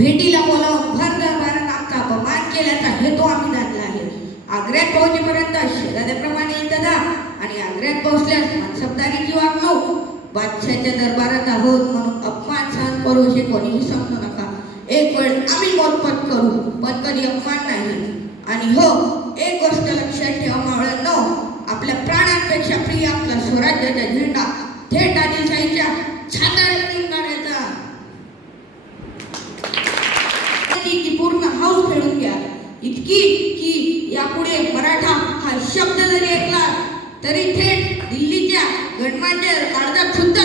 भेटीला बोलावून भर दरबारात आमचा अपमान केल्याचा हेतू आम्ही जाणला आहे. आग्र्यात पोहोचेपर्यंत शेजाऱ्याप्रमाणे इथं जा आणि आग्र्यात पोहोचल्यास मनसबदारीची वागणूक. बादशाच्या दरबारात आहोत म्हणून अपमान सहन करू असे कोणीही समजू नका. एक वेळ आम्ही मोतपत करू पण कधी अपमान नाही. आणि हो, एक गोष्ट लक्षात ठेवा मावळ्यांनो, आपल्या प्राणांपेक्षा प्रिय आपला स्वराज्याचा झेंडा थेट आदिलशाहीच्या छातावरून काढायचा. की पूर्ण हौस फेडून घ्या, इतकी की यापुढे मराठा हा शब्द जरी ऐकला तरी थेट दिल्लीच्या गणमान्य काळजात सुद्धा